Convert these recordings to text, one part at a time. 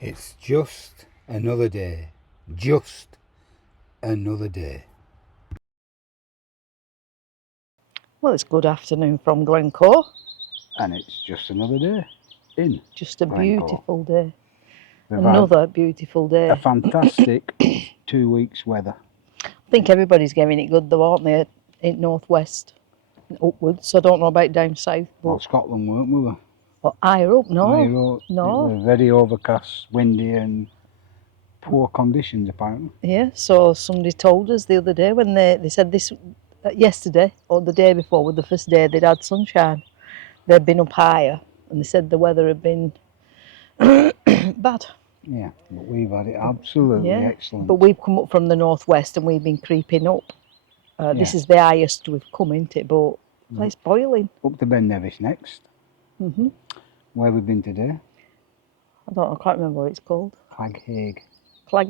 It's just another day. Just another day. Well, it's good afternoon from Glencoe. And it's just another day in Just a Glencoe. beautiful day. We've Another beautiful day. had a fantastic 2 weeks weather. I think everybody's getting it good though, aren't they? In northwest, upwards. I don't know about down south, but Well, Scotland weren't we? well, higher up, no. It was very overcast, windy and poor conditions apparently. Yeah, so somebody told us the other day when they said this yesterday or the day before was the first day they'd had sunshine. They'd been up higher and they said the weather had been bad. Yeah, but we've had it absolutely excellent. But we've come up from the northwest and we've been creeping up. This is the highest we've come, isn't it? But it's boiling. Up to Ben Nevis next. Where we've been today? I can't remember what it's called. Claghaig pub.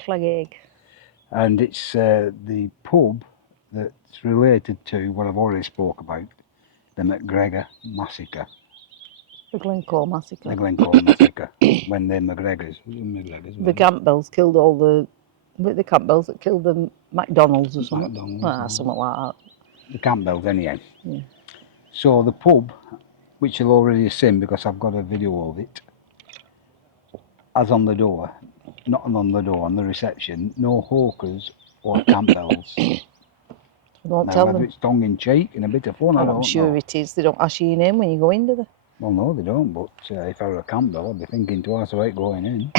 Claghaig. And it's the pub that's related to what I've already spoke about, the McGregor massacre. The Glencoe massacre. The Glencoe massacre. When the McGregors. The Campbells killed all the Campbells that killed the McDonald's or something. Something like that. The Campbells anyhow. Yeah. So the pub, which you'll already seen because I've got a video of it, as on the door, not on the door, on the reception, no hawkers or Campbells. Don't tell them. Whether it's tongue in cheek and a bit of fun, I don't know. I'm sure it is. They don't ask you your name when you go in, do they? Well, no, they don't, but if I were a Campbell, I'd be thinking twice about going in.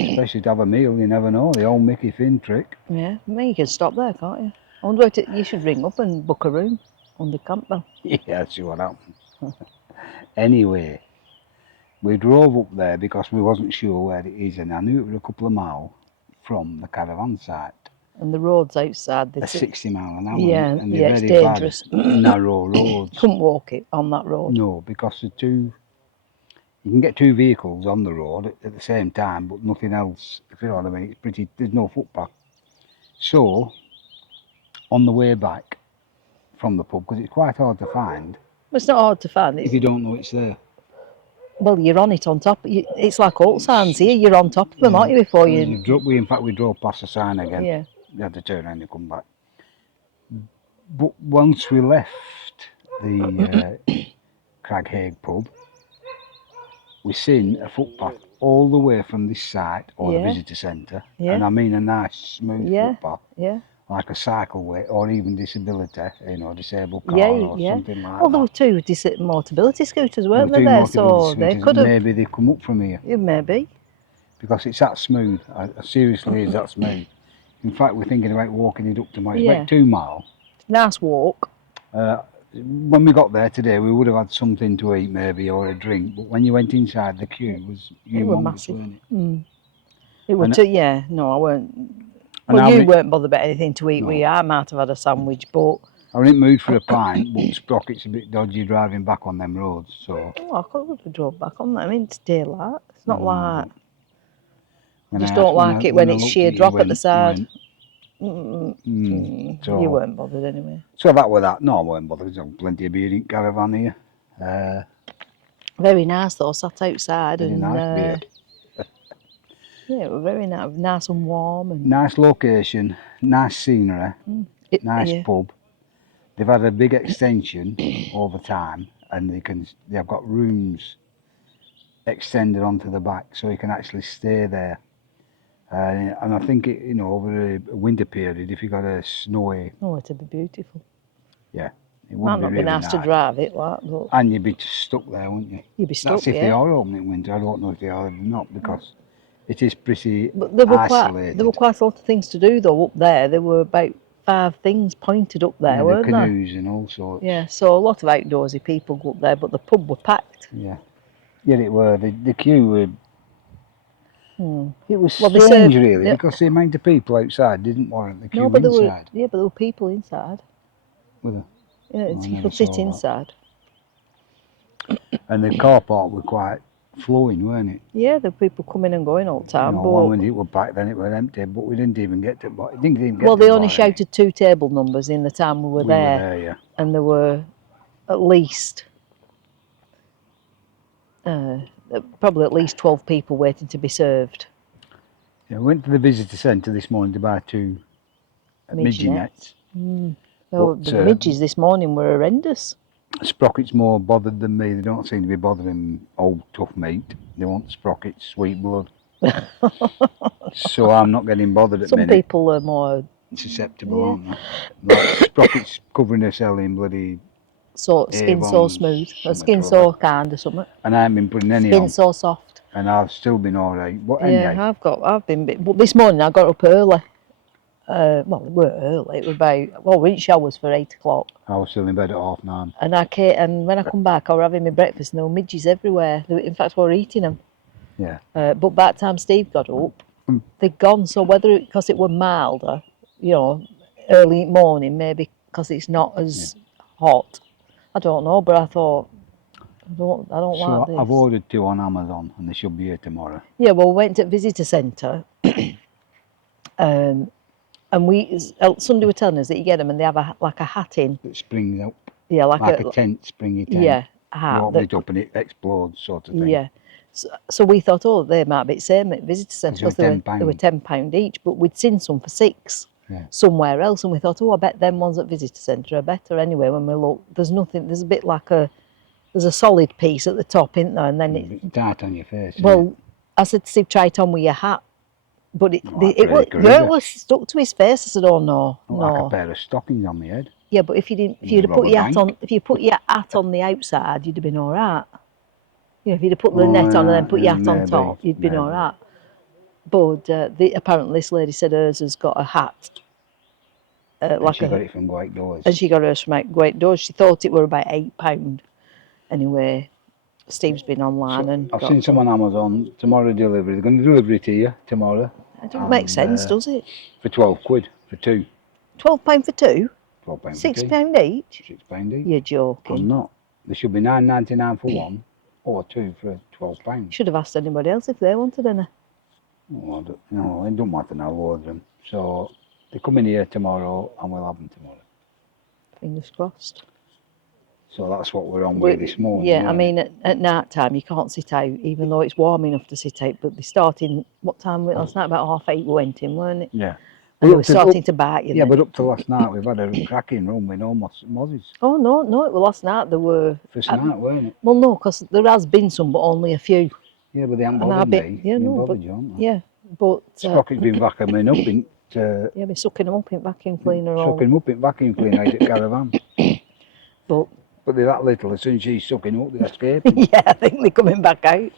Especially to have a meal, you never know, the old Mickey Finn trick. Yeah, I mean, you can stop there, can't you? I wonder what you should ring up and book a room on the Campbell. Yeah, see what happens. Anyway, we drove up there because we wasn't sure where it is, and I knew it was a couple of miles from the caravan site. And the roads outside, they're 60 mile an hour. Yeah, and they're it's very dangerous. Bad, narrow roads. Couldn't walk it on that road. No, because you can get two vehicles on the road at the same time, but nothing else, if you know what I mean. There's no footpath. So, on the way back from the pub, because it's quite hard to find. Well, it's not hard to find. If you don't know it's there. Well, you're on it on top. It's like all signs here. You're on top of them, aren't you? Before you. In fact, we drove past the sign again. Yeah. We had to turn around and come back. But once we left the Craghaig pub, we seen a footpath all the way from this site or the visitor centre, and I mean a nice smooth footpath, like a cycleway or even disabled car or something like that. Well, there were two mobility scooters, weren't there? So they could have. Maybe they come up from here. Yeah, maybe. Because it's that smooth. Seriously, is that smooth. In fact, we're thinking about walking it up tomorrow. It's about 2 miles. Nice walk. When we got there today, we would have had something to eat maybe or a drink, but when you went inside, the queue was humongous, wasn't it? It was no, I weren't. Well, you weren't bothered about anything to eat, were you? I might have had a sandwich, but... I was in the mood for a pint, but Sprocket's a bit dodgy driving back on them roads, so... Oh, I could have drove back on them. I mean, it's daylight. It's not like... I just don't like it when it's sheer drop at the side. So you weren't bothered anyway. So that was that. No, I weren't bothered. There's plenty of beer in caravan here. Very nice though, sat outside. Very nice beer. Yeah, it was very nice and warm. And... Nice location, nice scenery, nice pub. They've had a big extension over time, and they've got rooms extended onto the back, so you can actually stay there. And I think over a winter period, if you got a snowy... Oh, it'd be beautiful. Yeah. It might not be nice to drive it, like, but... And you'd be stuck there, wouldn't you? You'd be stuck, That's if they are open in winter. I don't know if they are or not, because it is pretty isolated. There were quite a lot of things to do, though, up there. There were about 5 things pointed up there, weren't there? Canoes and all sorts. Yeah, so a lot of outdoorsy people go up there, but the pub were packed. Yeah. Yeah, it were. The queue were... It was strange, really, because the amount of people outside didn't warrant the queue inside. But there were people inside. Were there? Yeah, you could sit inside. And the car park were quite flowing, weren't it? Yeah, there were people coming and going all the time. When it was back, then it was empty, but we didn't even get to... Well, they only shouted 2 table numbers in the time we were there. Yeah. And there were at least Probably at least 12 people waiting to be served. Yeah, we went to the visitor centre this morning to buy 2 midge nets. Well, But, the midges this morning were horrendous. Sprocket's more bothered than me. They don't seem to be bothering old tough meat. They want Sprocket's sweet blood. So I'm not getting bothered at the Some minute. people are more Susceptible, aren't they? Like Sprocket's covering herself in bloody skin so Avon's smooth, or something skin or so other. kind or something. And I haven't been putting any Skin on. so soft. And I've still been alright. But Yeah, anyway, I've been. But this morning I got up early. Well, it weren't early. It was about. Well, we in showers for 8 o'clock. I was still in bed at 9:30. And I came, and when I come back, I was having my breakfast. And there were midges everywhere. In fact, we were eating them. Yeah. But by the time Steve got up, they'd gone. So whether because it were milder, you know, early morning, maybe because it's not as hot, I don't know. But I thought, I don't like this. I've ordered 2 on Amazon and they should be here tomorrow. Yeah, well, we went to visitor centre, and Sunday were telling us that you get them and they have like a hat in. It springs up. Yeah, like a tent, springy tent. Yeah, a hat. You open it up and it explodes, sort of thing. Yeah. So we thought, oh, they might be the same at visitor centre because they were £10 each, but we'd seen some for £6 somewhere else, and we thought, oh, I bet them ones at visitor centre are better anyway. When we look, there's nothing. There's a bit like there's a solid piece at the top, isn't there? And then it's tight on your face. Well, I said to Steve, try it on with your hat, but it was stuck to his face. I said, oh no, no. Like a pair of stockings on my head. Yeah, but if you'd have put your hat on the outside, you'd have been all right. You know, if you'd have put the net on and then put your hat on top, you'd been all right. But apparently this lady said hers has got a hat. She got it from Great Doors. And she got hers from Great Doors. She thought it were about £8. Anyway, Steve's been online I've seen some on Amazon. Tomorrow delivery. They're going to deliver it to you tomorrow. It doesn't make sense, does it? For £12 for 2. £12 for 2? £12 for £6 each? £6 each. You're joking. I'm not. There should be £9.99 for 1 or 2 for £12. Should have asked anybody else if they wanted any. Oh, no, it don't matter now, I'll order them. So they come in here tomorrow and we'll have them tomorrow. Fingers crossed. So that's what we're on with this morning. Yeah, I mean, at night time you can't sit out, even though it's warm enough to sit out. But they start in, what time last night? About 8:30 we went in, weren't it? Yeah. And they were starting to bite you. Yeah, but up to last night we've had a cracking run with no mozzies. Oh no, it was last night there were. First night, weren't it? Well, no, because there has been some, but only a few. Yeah, but they haven't bothered me. Yeah, no, bothered but you, yeah, but Sprocket's been vacuuming up in. Yeah, been sucking them up in vacuum cleaner. Sucking them up in vacuum cleaner out at caravan. But they're that little. As soon as she's sucking up, they're escaping. Yeah, I think they're coming back out.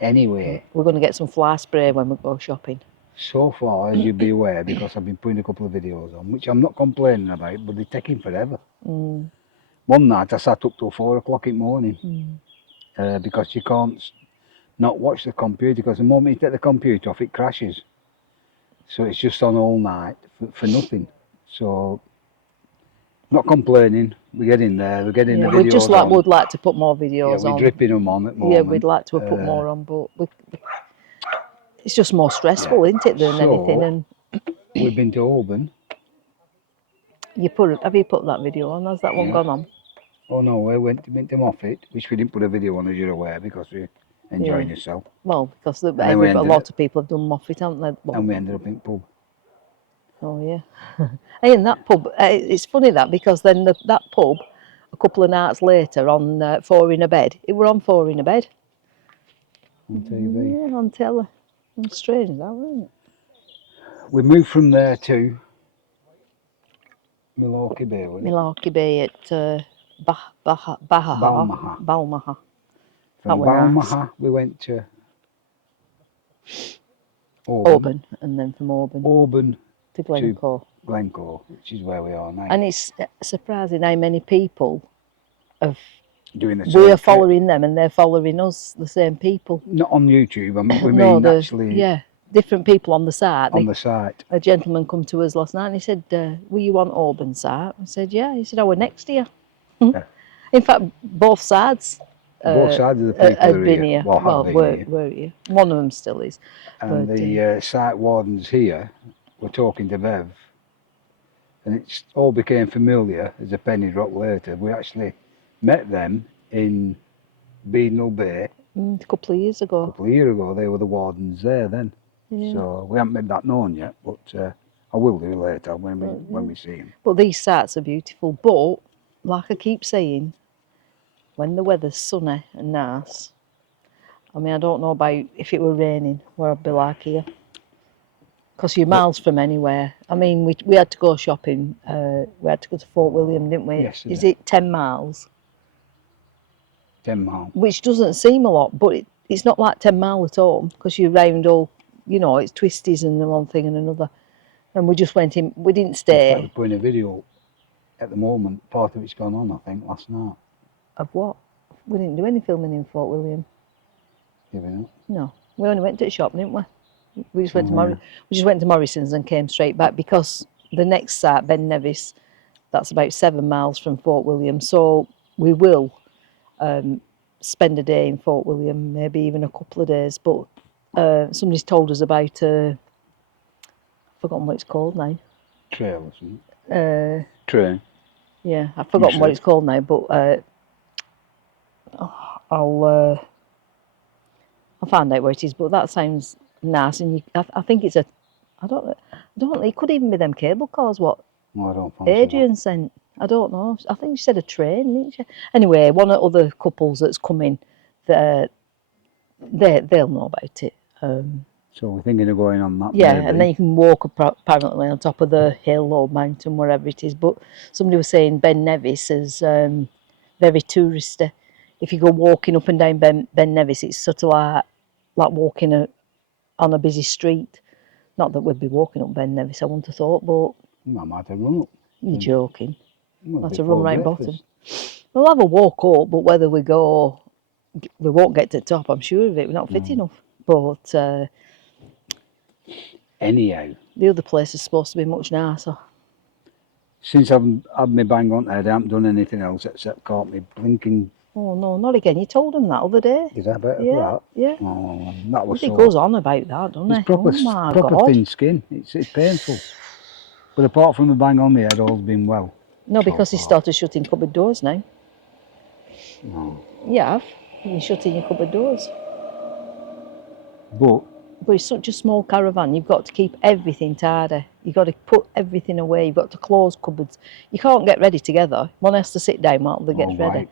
Anyway, we're going to get some fly spray when we go shopping. So far, as you'd be aware, because I've been putting a couple of videos on, which I'm not complaining about, but they're taking forever. One night I sat up till 4 o'clock in the morning because you can't not watch the computer, because the moment you take the computer off, it crashes. So it's just on all night for nothing. So, not complaining. We're getting there. We're getting the videos on. Would like to put more videos on. Yeah, we're dripping them on at the moment. Yeah, we'd like to have put more on, but it's just more stressful, isn't it, than anything? And we've been to Auburn. Have you put that video on? Has that one gone on? Oh no, we went to Moffat, which we didn't put a video on, as you're aware, because we're enjoying yourself. Well, because a lot of people have done Moffat, haven't they? And we ended up in pub. Oh yeah. Hey, in that pub, it's funny that, because then that pub, a couple of nights later on 4 in a Bed, it were on 4 in a Bed. On TV. Yeah, on telly. It's strange that, wasn't it? We moved from there to Milwaukee Bay, wasn't it? Milwaukee Bay at Balmaha. From Balmaha we went to Auburn, and then from Auburn to Glencoe. Glencoe, which is where we are now. And it's surprising how many people have doing the same. We're following them and they're following us, the same people. Not on YouTube, we mean actually. Yeah, different people on the site. On the site. A gentleman come to us last night and he said, were you on Auburn site? I said, yeah. He said, we're next to you. Yeah. In fact, both sides. Both sides of the people had been here. Were here. One of them still is. And the site wardens here were talking to Bev, and it all became familiar as a penny dropped later. We actually met them in Beadnell Bay A couple of years ago. A couple of years ago, they were the wardens there then. Yeah. So we haven't made that known yet, but I will do later when we see him. But these sites are beautiful. But, like I keep saying, when the weather's sunny and nice, I mean, I don't know about if it were raining, where I'd be like here. Because you're miles from anywhere. I mean, we had to go shopping. We had to go to Fort William, didn't we? Yesterday. Is it 10 miles? 10 miles. Which doesn't seem a lot, but it's not like 10 miles at home, because you're round all, it's twisties and one thing and another. And we just went in, we didn't stay. In fact, we're putting a video at the moment. Part of it's gone on, I think, last night. Of what? We didn't do any filming in Fort William. Giving up. No, we only went to the shop, didn't we? We just went to Morrison's and came straight back, because the next site, Ben Nevis, that's about 7 miles from Fort William. So we will spend a day in Fort William, maybe even a couple of days. But somebody's told us about, I've forgotten what it's called now. Trail or something. Train. Yeah, I've forgotten what it's called now, but I'll find out where it is. But that sounds nice, and I think it's I don't know, it could even be them cable cars, what No, I don't fancy Adrian sent. I don't know. I think she said a train, didn't she? Anyway, one of the other couples that's coming, they'll know about it. So we're thinking of going on that. Yeah, maybe. and then you can walk apparently on top of the hill or mountain, wherever it is. But somebody was saying Ben Nevis is very touristy. If you go walking up and down Ben Nevis, it's sort of like walking on a busy street. Not that we'd be walking up Ben Nevis, I wouldn't have thought, but I might have run up. you're joking. Well, That's a run round breakfast. bottom. We'll have a walk up, but whether we won't get to the top, I'm sure of it. We're not fit enough. But anyhow, the other place is supposed to be much nicer. Since I've had my bang on head, I haven't done anything else except caught me blinking. Oh no, not again. You told him that other day. Is that better Yeah, for that? yeah. Oh, that was He so. goes on about that, doesn't he? It's proper, Oh my proper God. thin skin. It's painful. But apart from the bang on the head, all's been well. No, because he started shutting cupboard doors now. No. You have. You're shutting your cupboard doors. But it's such a small caravan, you've got to keep everything tidy. You've got to put everything away, you've got to close cupboards. You can't get ready together. One has to sit down while they get ready. Right.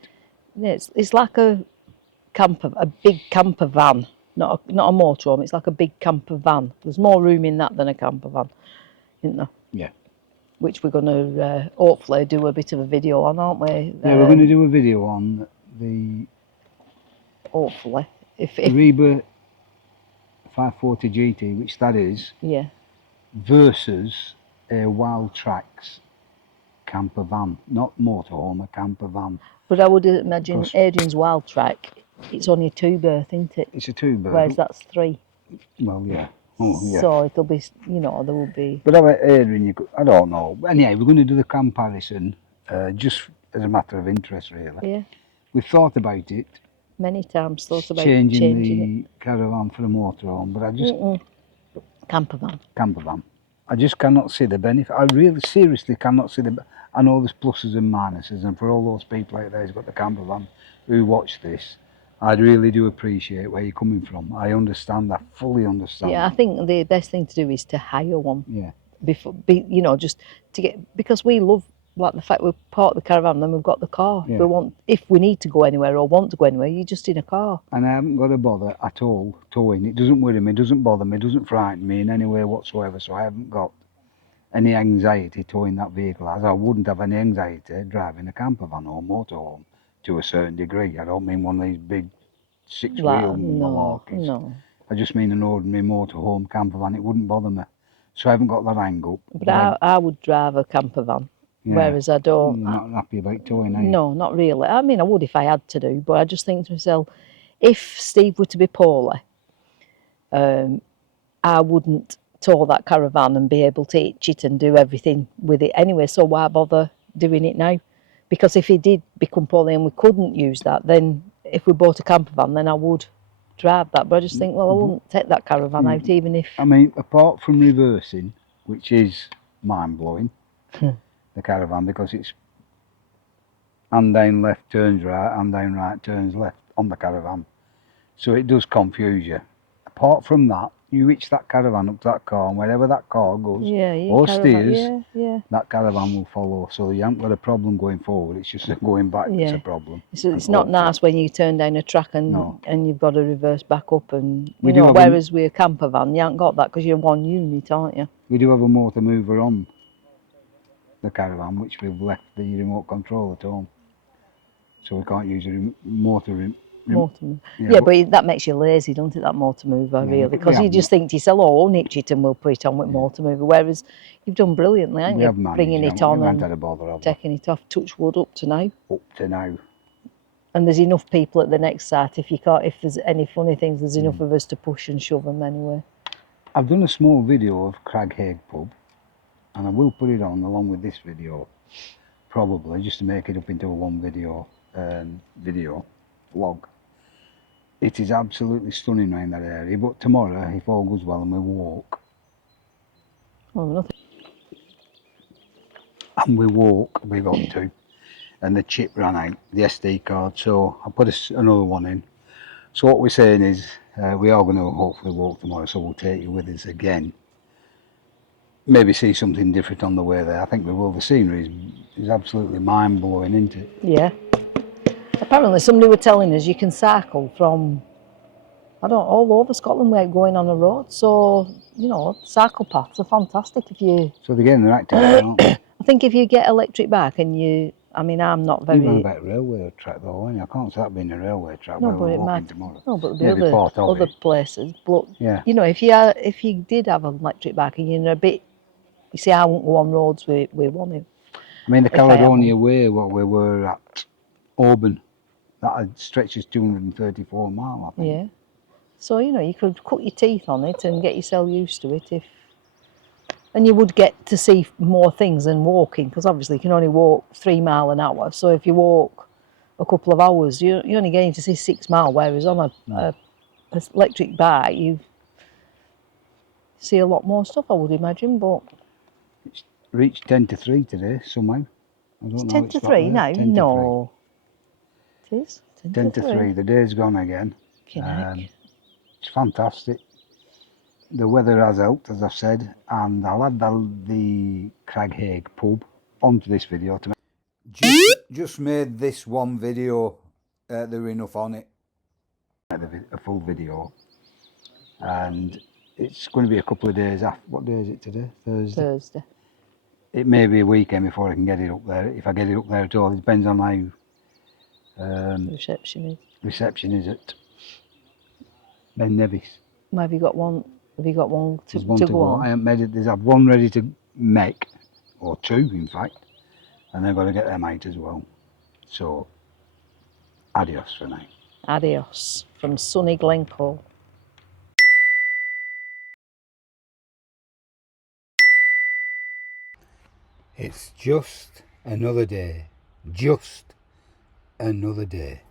Yeah, it's like a big camper van, not a motorhome. It's like a big camper van. There's more room in that than a camper van, isn't there? Yeah. Which we're going to hopefully do a bit of a video on, aren't we? Yeah, we're going to do a video on the hopefully. If Reba 540 GT, which that is, yeah, versus a Wild Tracks camper van, not motorhome, a camper van. But I would imagine Adrian's Wild Track, it's only a 2-berth, isn't it? It's a 2-berth. Whereas that's 3. Well, yeah. Oh, yeah. So it'll be, there will be. But about Adrian, I don't know. Anyway, we're going to do the comparison just as a matter of interest, really. Yeah. We've thought about it. Many times thought about changing the caravan for a motorhome, but I just camper van. I just cannot see the benefit. I really seriously cannot see I know there's pluses and minuses, and for all those people out there who's got the camper van who watch this, I really do appreciate where you're coming from. I understand. I fully understand. Yeah, I think the best thing to do is to hire one. Yeah. Before, just to get, because we love, like, the fact we've parked the caravan and then we've got the car. Yeah. If we need to go anywhere or want to go anywhere, you're just in a car. And I haven't got to bother at all towing. It doesn't worry me, doesn't bother me, doesn't frighten me in any way whatsoever. So I haven't got any anxiety towing that vehicle, as I wouldn't have any anxiety driving a camper van or motorhome to a certain degree. I don't mean one of these big 6-wheel malarkeys. No. I just mean an ordinary motorhome camper van. It wouldn't bother me. So I haven't got that angle. But I would drive a camper van. Yeah. Whereas I don't. You're not happy about towing, are you? No, not really. I mean, I would if I had to do, but I just think to myself, if Steve were to be poorly, I wouldn't tow that caravan and be able to hitch it and do everything with it anyway, so why bother doing it now? Because if he did become poorly and we couldn't use that, then if we bought a camper van, then I would drive that. But I just think, well, I wouldn't take that caravan out even if... I mean, apart from reversing, which is mind-blowing, the caravan, because it's hand down left turns right, hand down right turns left on the caravan. So it does confuse you. Apart from that, you hitch that caravan up to that car, and wherever that car goes Yeah, or caravan. steers, Yeah. that caravan will follow. So you haven't got a problem going forward. It's just going back that's a problem. So it's not nice when you turn down a track and you've got to reverse back up, and you know. Whereas with a camper van, you haven't got that because you're one unit, aren't you? We do have a motor mover on the caravan, which we've left the remote control at home, so we can't use a motor. Yeah, but that makes you lazy, doesn't it, that motor mover, really? Because you just think to yourself, oh, I'll nitch it and we'll put it on with motor mover. Whereas you've done brilliantly, haven't you? Bringing it on and taking it off, touch wood, up to now. Up to now. And there's enough people at the next site. If there's any funny things, there's enough of us to push and shove them anyway. I've done a small video of Craghaig pub, and I will put it on along with this video, probably, just to make it up into a one video vlog. It is absolutely stunning around that area, but tomorrow, if all goes well and we walk, we got to, and the chip ran out, the SD card, so I put another one in. So what we're saying is, we are going to hopefully walk tomorrow, so we'll take you with us again. Maybe see something different on the way there. I think we will. The scenery is absolutely mind-blowing, isn't it? Yeah. Apparently somebody were telling us you can cycle from, all over Scotland without going on a road. So, you know, cycle paths are fantastic if you... So they're getting their activity, aren't they? I think if you get electric bike and I'm not very... You're on about railway track though, aren't you? I can't see that being a railway track where we're walking tomorrow. No, but there'll be other places. But, you know, if you did have an electric bike and you're a bit... You see, I won't go on roads with one of... I mean, the Caledonia Way, what we were at Auburn, that stretches 234 miles, I think. Yeah. So, you know, you could cut your teeth on it and get yourself used to it and you would get to see more things than walking, because obviously you can only walk 3 miles an hour. So if you walk a couple of hours, you're only getting to see 6 miles, whereas on a electric bike, you see a lot more stuff, I would imagine, but... It's reached 10 to 3 today, somehow. I don't know. 10 to 3 now? No. It is? 10 to 3. The day's gone again. It's fantastic. The weather has helped, as I've said, and I'll add the Craghaig pub onto this video to just made this one video. There were enough on it, a full video, and it's going to be a couple of days after. What day is it today? Thursday. It may be a weekend before I can get it up there, if I get it up there at all. It depends on how reception is at Ben Nevis. Well, have you got one to go on? I haven't made it. I've one ready to make, or two in fact, and they've got to get them out as well. So, adios for now. Adios from sunny Glencoe. It's just another day. Just another day.